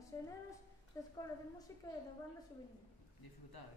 nenas e nenos da Escola de Música e da Banda Xuvenil. Disfrutar.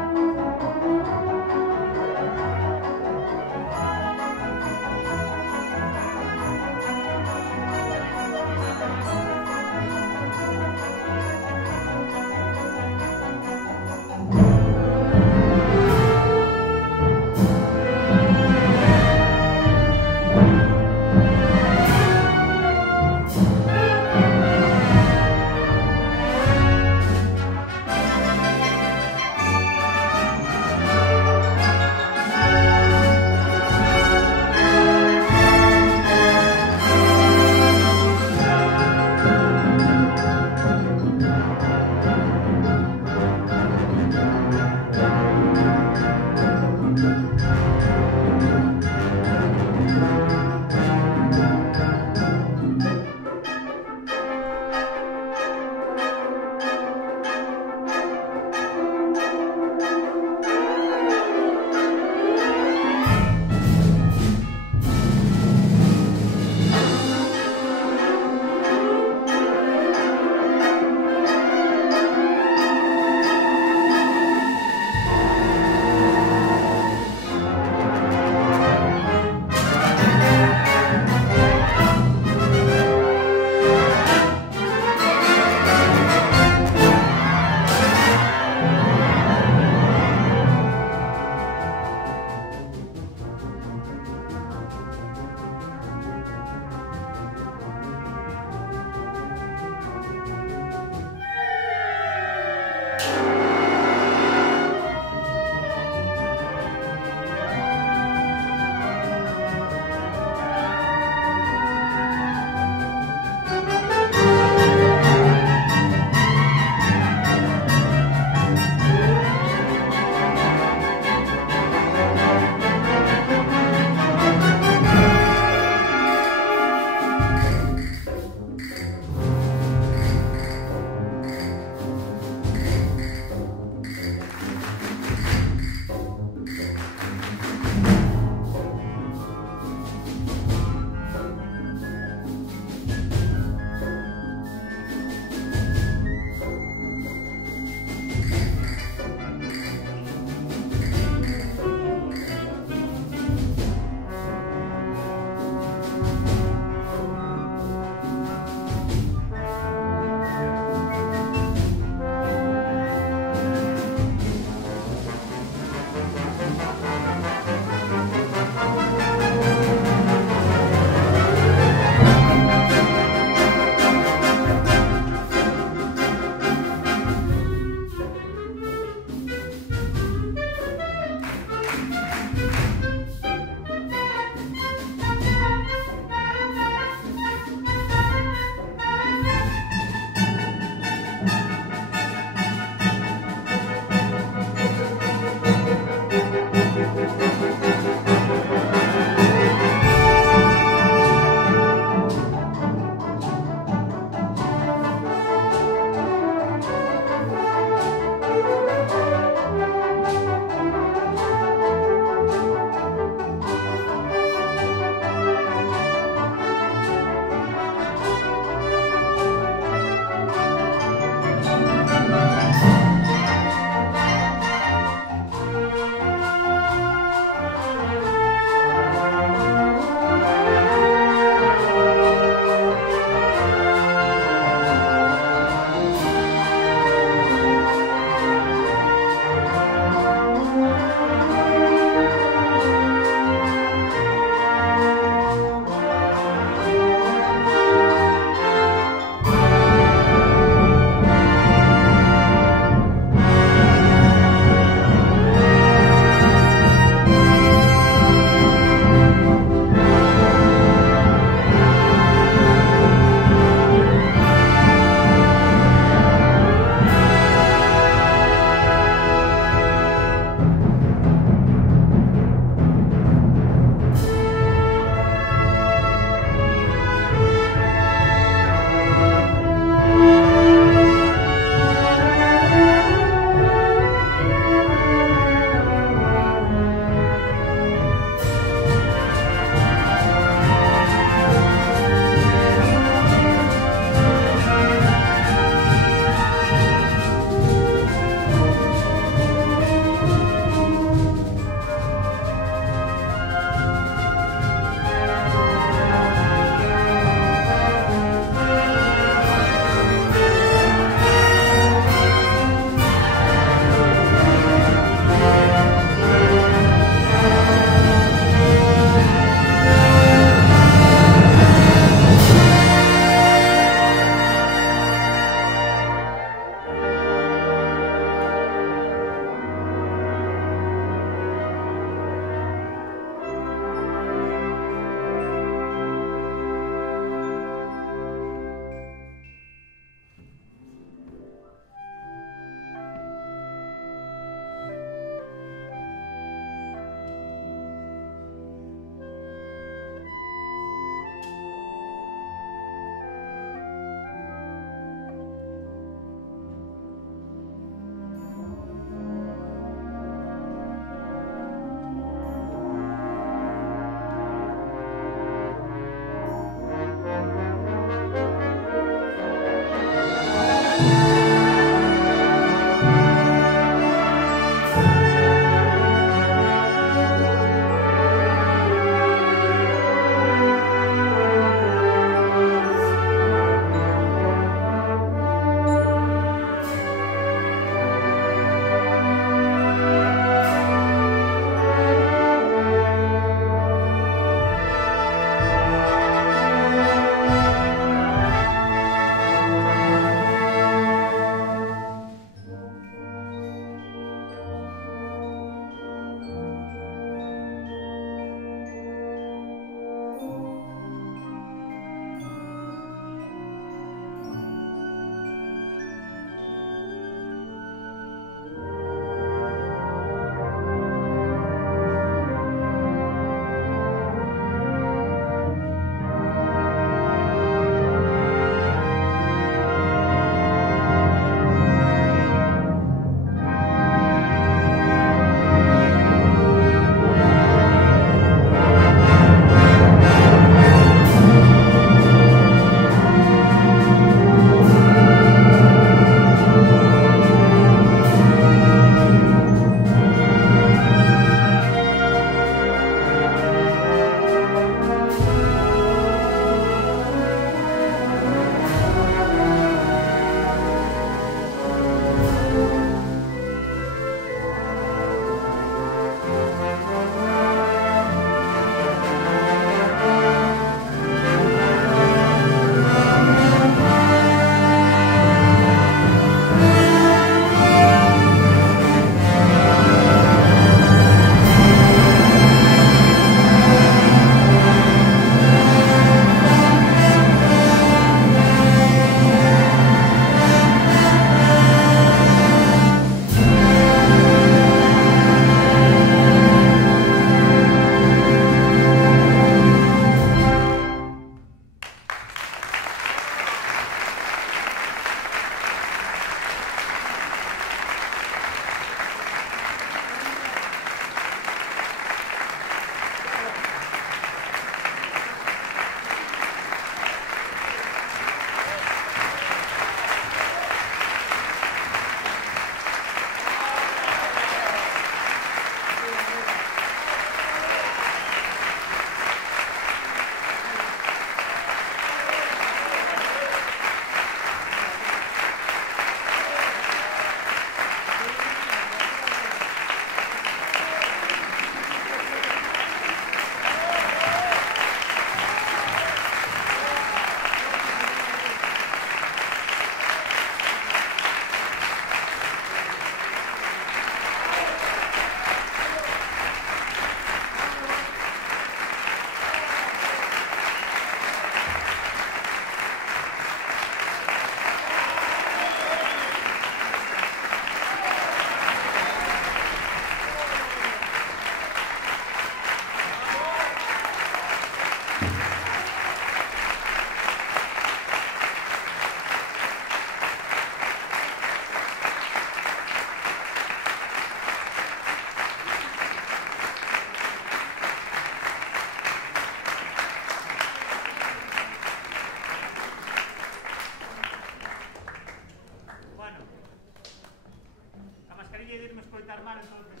aquí de irme escoitar mal, entonces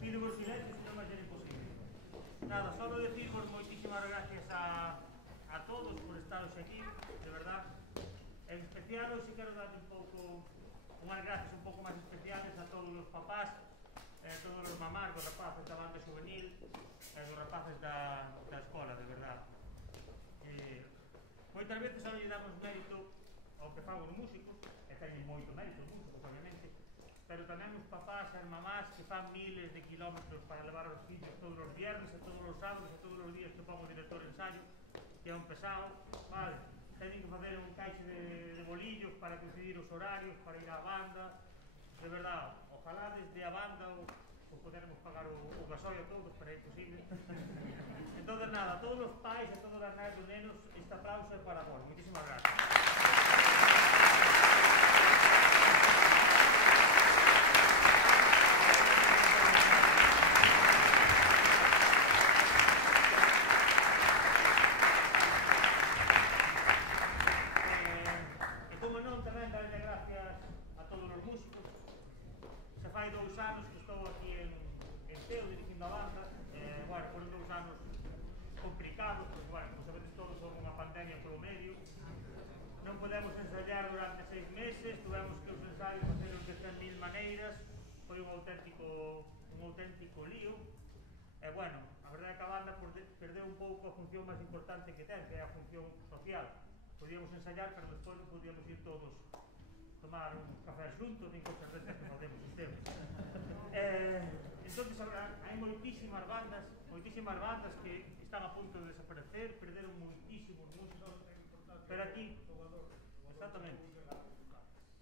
pido os silencios que non vai ser imposible. Nada, só deciros moitísimas gracias a todos por estar hoxe aquí, de verdad. En especial, hoxe quero dar un pouco, unhas gracias un pouco máis especiales a todos os papás, todos os mamás dos rapaces da banda juvenil e dos rapaces da escola, de verdad. Moitas veces só lle damos mérito ao que fan os músicos, e teñen moito mérito os músicos, obviamente, pero tamén os papás e as mamás que fan miles de kilómetros para levar os fillos todos os viernes e todos os sábados e todos os días que pon o director ensayo, que é un pesado, vale, teñen que facer un caixe de bolillos para coincidir os horarios, para ir á banda, de verdad, ojalá desde a banda os podermos pagar o gasoil a todos, pero é imposible. Entón, nada, a todos os pais e todas as nais dos nenos, este aplauso é para vos. Moitísimas gracias. E como non, tamén darlle gracias a todos os músicos. Se fai 2 anos que estou aquí en Teo dirigindo a banda, bueno, foron 2 anos complicados, porque, bueno, como sabedes todos, houve unha pandemia polo medio, non podemos ensayar durante 6 meses, tuvemos que os ensayos faceros de 100.000 maneiras, foi un auténtico lío, e, bueno, a verdade é que a banda perdeu un pouco a función máis importante que ten, que é a función social. Podíamos ensayar, pero despois non podíamos ir todos tomar un café xuntos, nin cousas destas que facemos os teus. Entón, hai moitísimas bandas que están a punto de desaparecer, perderon moitísimos músicos, pero aquí, exactamente,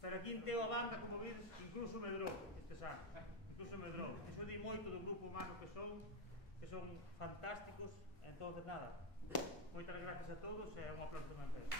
pero aquí en Teo a banda, como vedes, incluso medrou estes anos, iso di moito do grupo humano que son fantásticos. Entón, nada, moitas gracias a todos e un aplauso tamén para eso.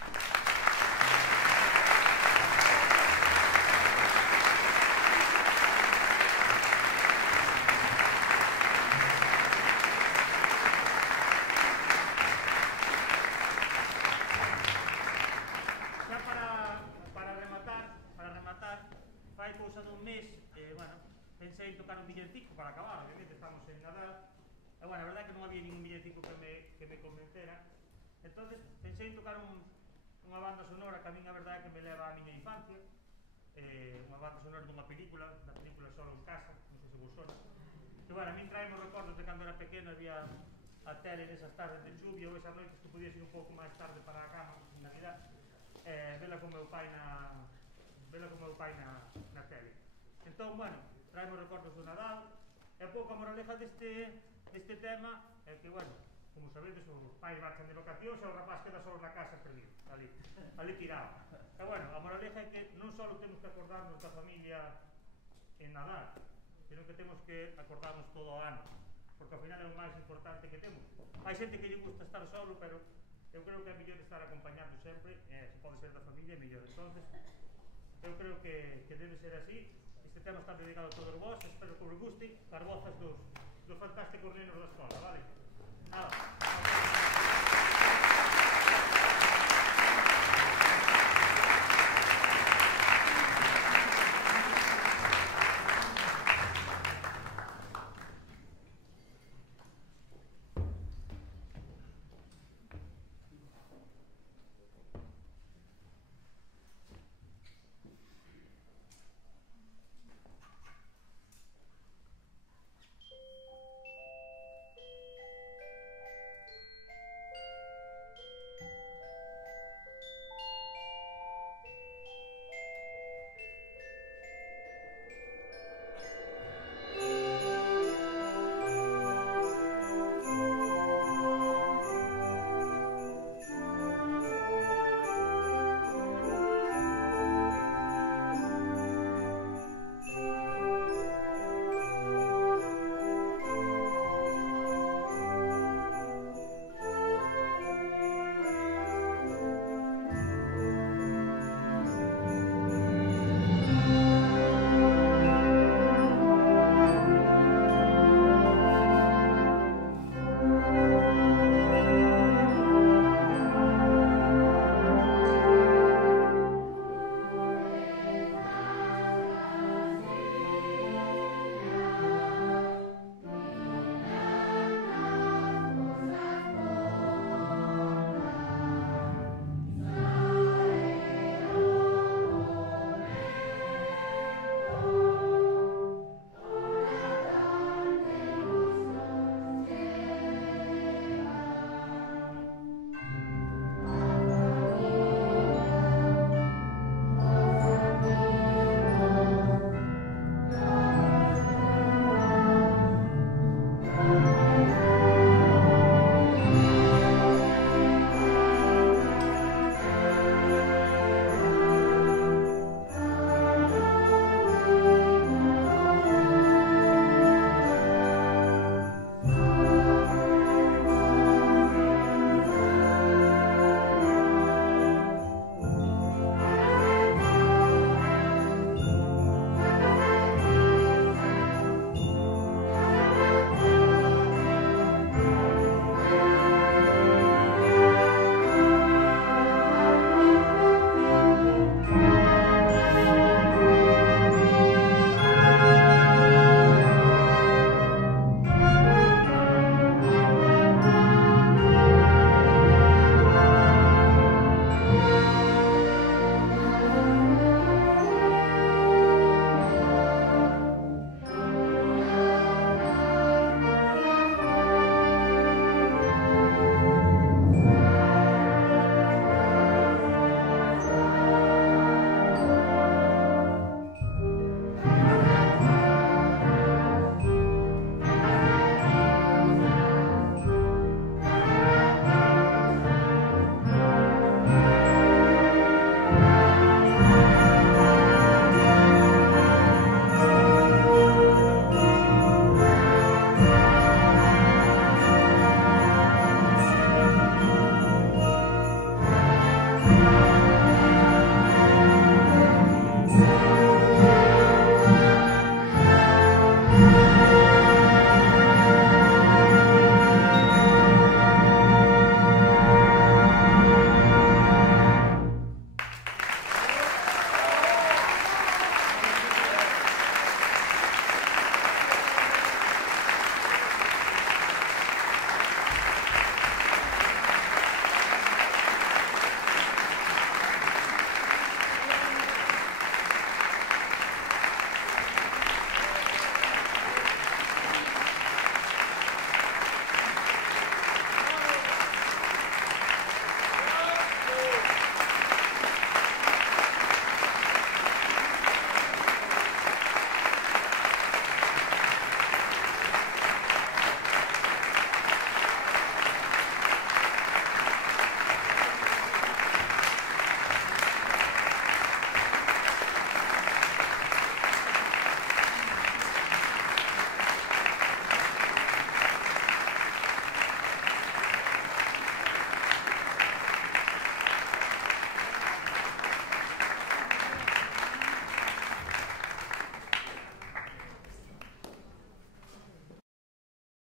Fai cousa dun mes, bueno, pensei en tocar un villancico para acabar, obviamente estamos en Nadal, e, bueno, a verdade é que non había ningún villancico que me convencera, entonces pensei en tocar unha banda sonora que a min a verdade é que me leva á miña infancia, unha banda sonora dunha película, da película Solo en Casa, non sei se vos sona, que, bueno, a min traemos recordos de cando era pequeno, había a tele nesas tardes de chuvia ou esas noites que podías ir un pouco máis tarde para a cama en Navidad, vela con meu pai na tele. Entón, bueno, traemos recordos do Nadal, e pouco a moraleja deste tema é que, bueno, como sabedes, os pais marchan de vacacións e o rapaz queda solo na casa perdido, ali tirado. E, bueno, a moraleja é que non só temos que acordarnos da familia en Nadal, sino que temos que acordarnos todo o ano, porque ao final é o máis importante que temos. Hai xente que lle gusta estar solo, pero eu creo que é mellor estar acompañado sempre, se pode ser da familia, é mellor. Entonces, eu creo que debe ser así. Este tema está dedicado a todos vós, espero que vos guste, as vozas dos fantásticos nenos da escola, vale? Nada.